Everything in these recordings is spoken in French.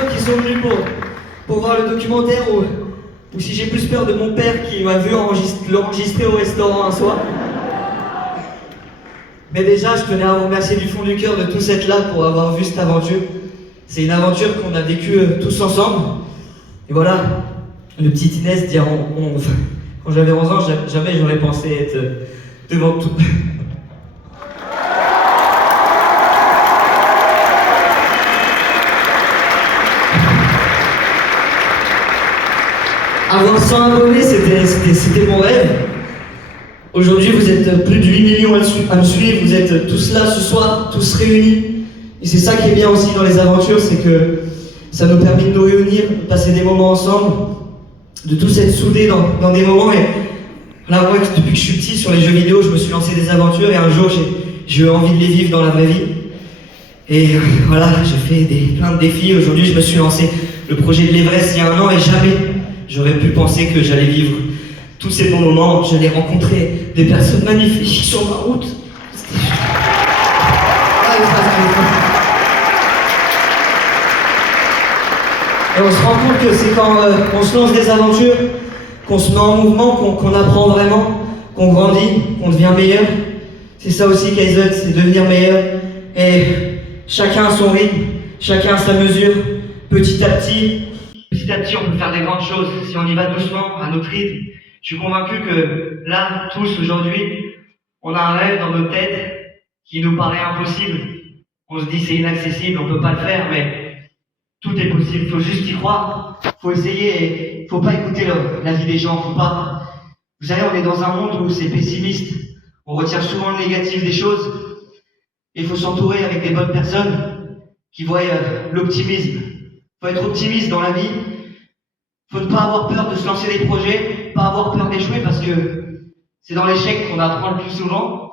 potes qui sont venus pour voir le documentaire ou si j'ai plus peur de mon père qui m'a vu l'enregistrer au restaurant un soir. Mais déjà, je tenais à vous remercier du fond du cœur de tous être là pour avoir vu cette aventure. C'est une aventure qu'on a vécue tous ensemble. Et voilà, le petit Inès dit, quand j'avais 11 ans, jamais j'aurais pensé être devant tout. Avoir 100 abonnés, c'était mon rêve. Aujourd'hui, vous êtes plus de 8 millions à me suivre, vous êtes tous là ce soir, tous réunis. Et c'est ça qui est bien aussi dans les aventures, c'est que ça nous permet de nous réunir, de passer des moments ensemble, de tous être soudés dans des moments. Et là, moi, depuis que je suis petit, sur les jeux vidéo, je me suis lancé des aventures et un jour, j'ai eu envie de les vivre dans la vraie vie. Et voilà, j'ai fait plein de défis. Aujourd'hui, je me suis lancé le projet de l'Everest il y a 1 an et jamais j'aurais pu penser que j'allais vivre tous ces bons moments. J'allais rencontrer des personnes magnifiques sur ma route. Et on se rend compte que c'est quand on se lance des aventures, qu'on se met en mouvement, qu'on apprend vraiment, qu'on grandit, qu'on devient meilleur. C'est ça aussi KZ, c'est devenir meilleur. Et chacun a son rythme, chacun a sa mesure, petit à petit, on peut faire des grandes choses si on y va doucement, à notre rythme. Je suis convaincu que là, tous aujourd'hui, on a un rêve dans notre tête qui nous paraît impossible. On se dit c'est inaccessible, on peut pas le faire, mais tout est possible. Faut juste y croire, faut essayer et faut pas écouter la vie des gens. Faut pas. Vous savez, on est dans un monde où c'est pessimiste. On retient souvent le négatif des choses. Il faut s'entourer avec des bonnes personnes qui voient l'optimisme. Faut être optimiste dans la vie. Faut ne pas avoir peur de se lancer des projets, pas avoir peur d'échouer parce que c'est dans l'échec qu'on apprend le plus souvent.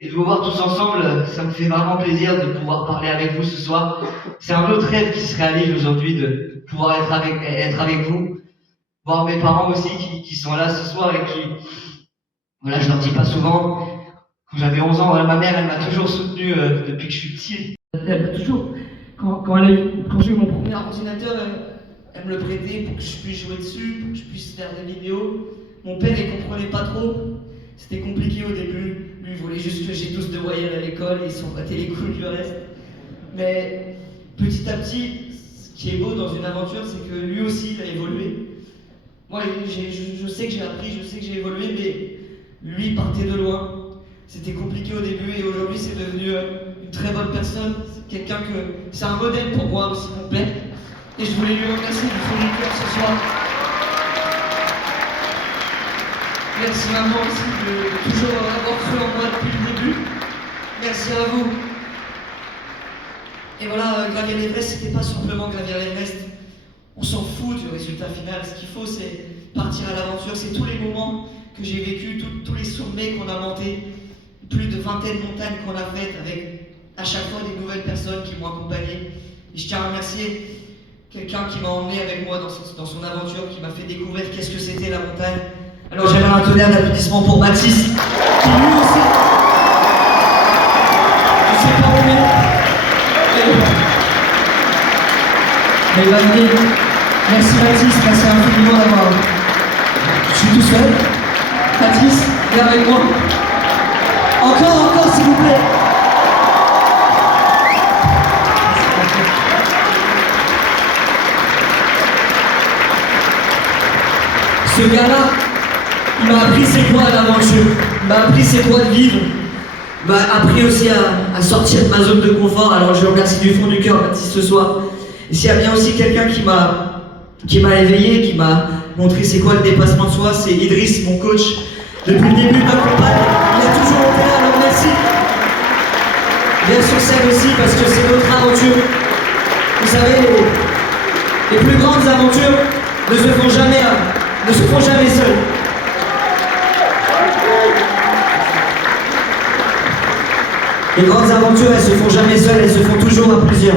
Et de vous voir tous ensemble, ça me fait vraiment plaisir de pouvoir parler avec vous ce soir. C'est un autre rêve qui se réalise aujourd'hui de pouvoir être avec vous. Voir mes parents aussi qui sont là ce soir et qui, voilà, je leur dis pas souvent. Quand j'avais 11 ans, voilà, ma mère, elle m'a toujours soutenu depuis que je suis petit. Elle m'a toujours, quand j'ai eu mon premier ordinateur, elle me le prêtait pour que je puisse jouer dessus, pour que je puisse faire des vidéos. Mon père, il comprenait pas trop. C'était compliqué au début. Lui, il voulait juste que j'ai tous de voyelles à l'école et ils s'en battaient les couilles du reste. Mais petit à petit, ce qui est beau dans une aventure, c'est que lui aussi, il a évolué. Moi, je sais que j'ai appris, je sais que j'ai évolué, mais lui, il partait de loin. C'était compliqué au début et aujourd'hui, c'est devenu une très bonne personne. C'est quelqu'un c'est un modèle pour moi aussi, mon père. Et je voulais lui remercier du fond du cœur ce soir. Merci maman aussi de toujours avoir cru en moi depuis le début. Merci à vous. Et voilà, gravir l'Everest, c'était pas simplement gravir l'Everest. On s'en fout du résultat final. Ce qu'il faut, c'est partir à l'aventure. C'est tous les moments que j'ai vécus, tous les sommets qu'on a montés, plus de 20 montagnes qu'on a faites avec à chaque fois des nouvelles personnes qui m'ont accompagné. Et je tiens à remercier quelqu'un qui m'a emmené avec moi dans son aventure, qui m'a fait découvrir qu'est-ce que c'était la montagne. Alors j'aimerais un tonnerre d'applaudissements pour Mathis, qui lui aussi, je sais pas où mais il va venir. Merci Mathis, merci infiniment d'avoir. Je suis tout seul. Mathis, viens avec moi. Encore s'il vous plaît. Ce gars-là, il m'a appris c'est quoi l'aventure, il m'a appris c'est quoi de vivre, il m'a appris aussi à sortir de ma zone de confort. Alors je remercie du fond du cœur Mathis ce soir. Et s'il y a bien aussi quelqu'un qui m'a éveillé, qui m'a montré c'est quoi le dépassement de soi, c'est Idriss, mon coach. Depuis le début, il m'accompagne, il a toujours été là, alors merci. Viens sur scène aussi parce que c'est notre aventure. Vous savez, les plus grandes aventures ne se font jamais seules. Les grandes aventures, elles se font jamais seules, elles se font toujours à plusieurs.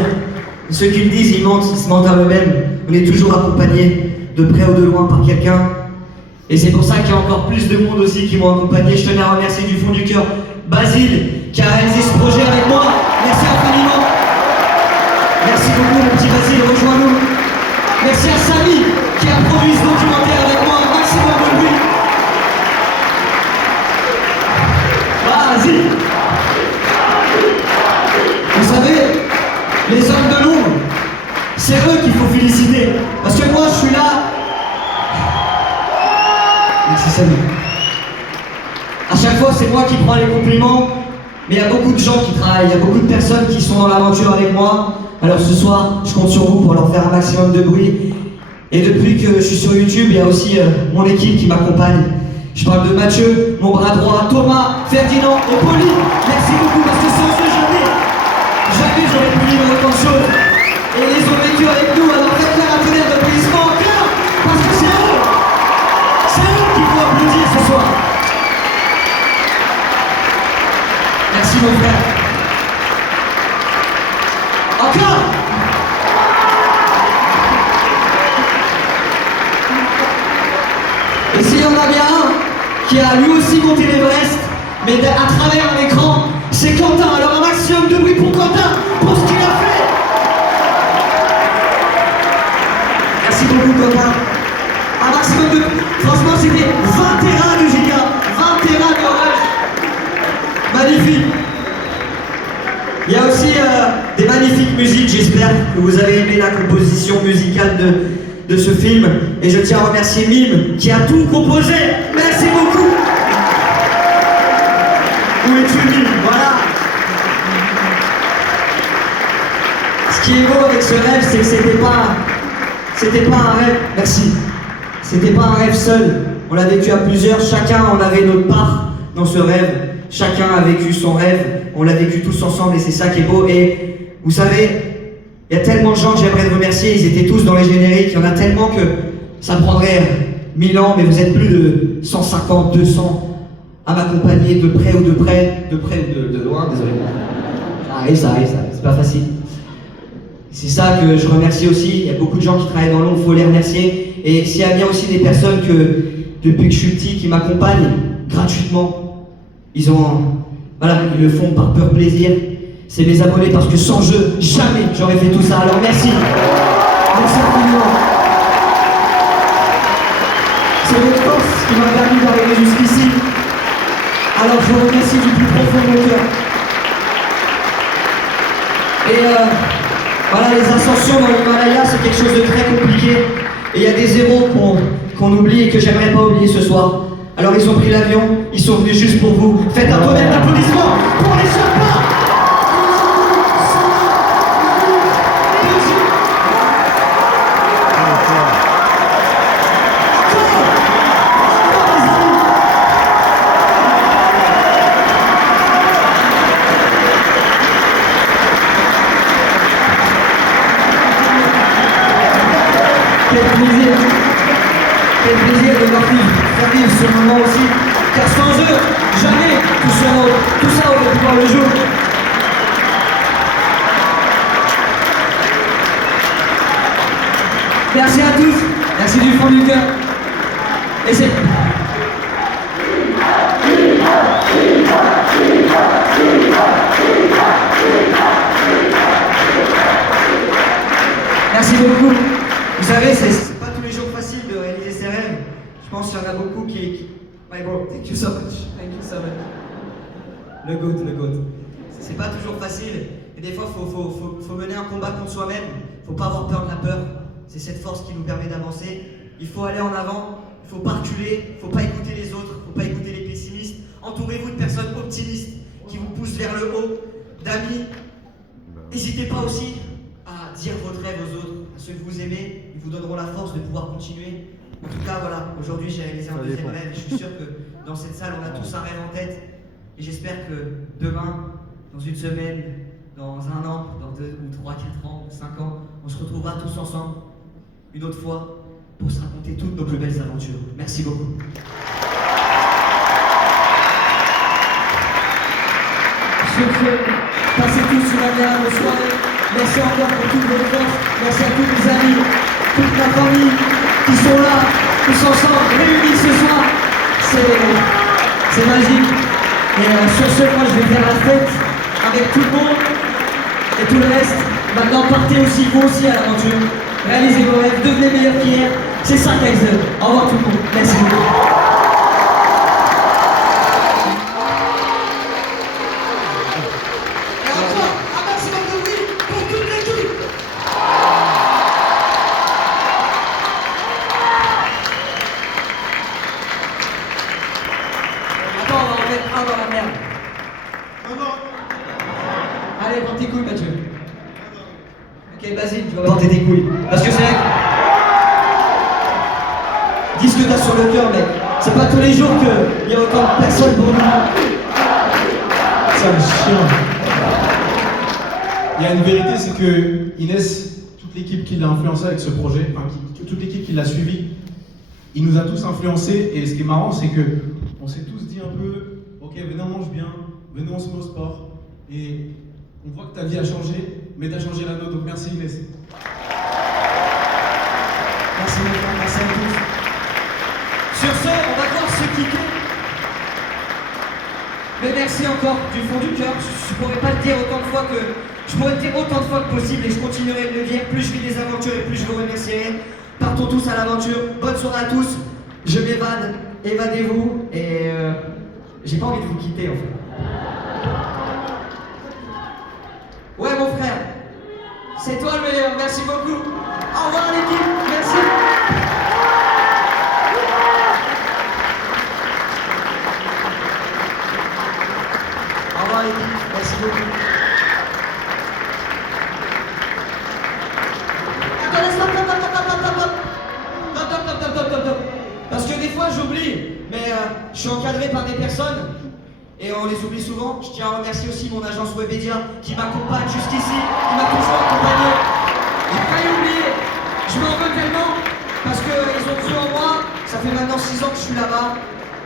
Et ceux qui le disent, ils mentent, ils se mentent à eux-mêmes. On est toujours accompagné, de près ou de loin, par quelqu'un. Et c'est pour ça qu'il y a encore plus de monde aussi qui m'ont accompagné. Je tenais à remercier du fond du cœur Basile, qui a réalisé ce projet avec moi. Merci infiniment. Merci beaucoup, mon petit Basile, rejoins-nous. Merci à Samy qui a produit ce documentaire avec moi, un maximum de bruit. Vas-y. Vous savez, les hommes de l'ombre, c'est eux qu'il faut féliciter. Parce que moi, je suis là. Merci Samy. À chaque fois, c'est moi qui prends les compliments, mais il y a beaucoup de gens qui travaillent, il y a beaucoup de personnes qui sont dans l'aventure avec moi. Alors ce soir, je compte sur vous pour leur faire un maximum de bruit. Et depuis que je suis sur YouTube, il y a aussi mon équipe qui m'accompagne. Je parle de Mathieu, mon bras droit, Thomas, Ferdinand et Pauline. Merci beaucoup parce que sans eux, jamais j'aurais pu vivre autant de choses. Et ils ont vécu avec nous, alors faites-leur un tonnerre d'applaudissements en cœur, parce que c'est eux qu'il faut applaudir ce soir. Merci mon frère. Encore. Et s'il y en a bien un qui a lui aussi monté l'Everest, mais à travers un écran, c'est Quentin. Alors un maximum de bruit pour Quentin, pour ce qu'il a fait. Merci beaucoup Quentin. Un maximum de... Franchement c'était 20 terrains de giga, 20 terrains de rush. Magnifique. Il y a aussi des magnifiques musiques, j'espère que vous avez aimé la composition musicale de ce film. Et je tiens à remercier Mime qui a tout composé. Merci beaucoup. Où es-tu Mime? Voilà. Ce qui est beau avec ce rêve, c'est que c'était pas un rêve. Merci. C'était pas un rêve seul. On l'a vécu à plusieurs. Chacun en avait notre part dans ce rêve. Chacun a vécu son rêve. On l'a vécu tous ensemble et c'est ça qui est beau. Et vous savez, il y a tellement de gens que j'aimerais remercier. Ils étaient tous dans les génériques. Il y en a tellement que ça prendrait 1000 ans, mais vous êtes plus de 150, 200 à m'accompagner de près ou de près, de loin, désolé. Ça arrive, c'est pas facile. C'est ça que je remercie aussi. Il y a beaucoup de gens qui travaillent dans l'ombre, il faut les remercier. Et s'il y a bien aussi des personnes que, depuis que je suis petit, qui m'accompagnent gratuitement, ils le font par pur plaisir. C'est mes abonnés parce que sans eux, jamais j'aurais fait tout ça. Alors merci. Merci infiniment. C'est votre force qui m'a permis d'arriver jusqu'ici. Alors je vous remercie du plus profond de mon cœur. Et voilà, les ascensions dans l'Himalaya, c'est quelque chose de très compliqué. Et il y a des héros qu'on oublie et que j'aimerais pas oublier ce soir. Alors ils ont pris l'avion, ils sont venus juste pour vous. Faites un tonnerre d'applaudissements pour les Sherpas. Quel plaisir de leur faire vivre ce moment aussi, car sans eux, jamais tout ça aurait pu voir le jour. Merci à tous, merci du fond du cœur. Et c'est... Merci beaucoup. Vous savez, c'est pas tous les jours facile de réaliser ses rêves. Je pense qu'il y en a beaucoup qui... My bro, thank you so much. Thank you so much. Le goat. C'est pas toujours facile. Et des fois, faut mener un combat contre soi-même. Faut pas avoir peur de la peur. C'est cette force qui nous permet d'avancer. Il faut aller en avant. Il faut pas reculer. Faut pas écouter les autres. Faut pas écouter les pessimistes. Entourez-vous de personnes optimistes qui vous poussent vers le haut, d'amis. N'hésitez pas aussi à dire votre rêve aux autres, à ceux que vous aimez. Ils vous donneront la force de pouvoir continuer. En tout cas, voilà, aujourd'hui j'ai réalisé un deuxième rêve et je suis sûr que dans cette salle, on a tous un rêve en tête. Et j'espère que demain, dans une semaine, dans un an, dans 2 ou 3, 4 ans, 5 ans, on se retrouvera tous ensemble, une autre fois, pour se raconter toutes nos plus belles aventures. Merci beaucoup. Passez tous une agréable soirée. Merci encore pour toutes vos forces. Merci à tous mes amis, toute ma famille qui sont là, tous ensemble, réunis ce soir. C'est magique. Et sur ce, moi je vais faire la fête avec tout le monde et tout le reste. Maintenant partez aussi, vous aussi à l'aventure. réalisez vos rêves, devenez meilleurs qu'hier. C'est ça Kaiser. Au revoir tout le monde. Merci beaucoup. Attends, on va en mettre un dans la merde. Allez, prends tes couilles, Mathieu. Ok, vas-y, tu vas porter tes couilles. Parce que c'est... Dis ce que t'as sur le cœur, mec. C'est pas tous les jours qu'il y a autant de personnes pour nous. C'est un chien. Il y a une vérité, c'est que Inès, toute l'équipe qui l'a influencé avec ce projet, enfin, toute l'équipe qui l'a suivi, il nous a tous influencés. Et ce qui est marrant, c'est que on s'est tous dit un peu, ok, venez on mange bien, venez on se met au sport. Et on voit que ta vie a changé, mais t'as changé la nôtre. Donc merci Inès. Merci mon frère, merci à tous. Sur ce, on va devoir se quitter. Mais merci encore du fond du cœur. Je pourrais pas le dire autant de fois que... Je pourrais le dire autant de fois que possible et je continuerai de le dire. Plus je vis des aventures et plus je vous remercierai. Partons tous à l'aventure. Bonne soirée à tous. Je m'évade. Évadez-vous. Et j'ai pas envie de vous quitter en fait. Ouais mon frère. C'est toi le meilleur. Merci beaucoup. Au revoir l'équipe. Merci. Au revoir l'équipe. Merci beaucoup. Attendez, stop. Parce que des fois j'oublie, mais je suis encadré par des personnes et on les oublie souvent. Je tiens à remercier aussi mon agence Webedia qui m'accompagne jusqu'ici, qui m'a toujours accompagné. J'ai failli oublier. Je m'en veux tellement parce qu'ils ont cru en moi. Ça fait maintenant 6 ans que je suis là-bas.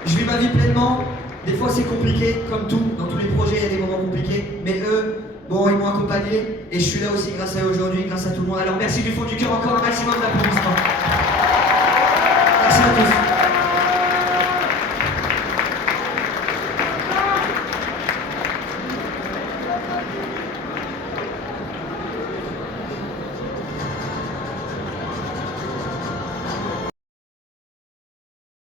Je vis ma vie pleinement. Des fois c'est compliqué, comme tout. Dans tous les projets, il y a des moments compliqués. Mais eux, bon, ils m'ont accompagné. Et je suis là aussi grâce à eux aujourd'hui, grâce à tout le monde. Alors merci du fond du cœur, encore un maximum d'applaudissements. Merci à tous.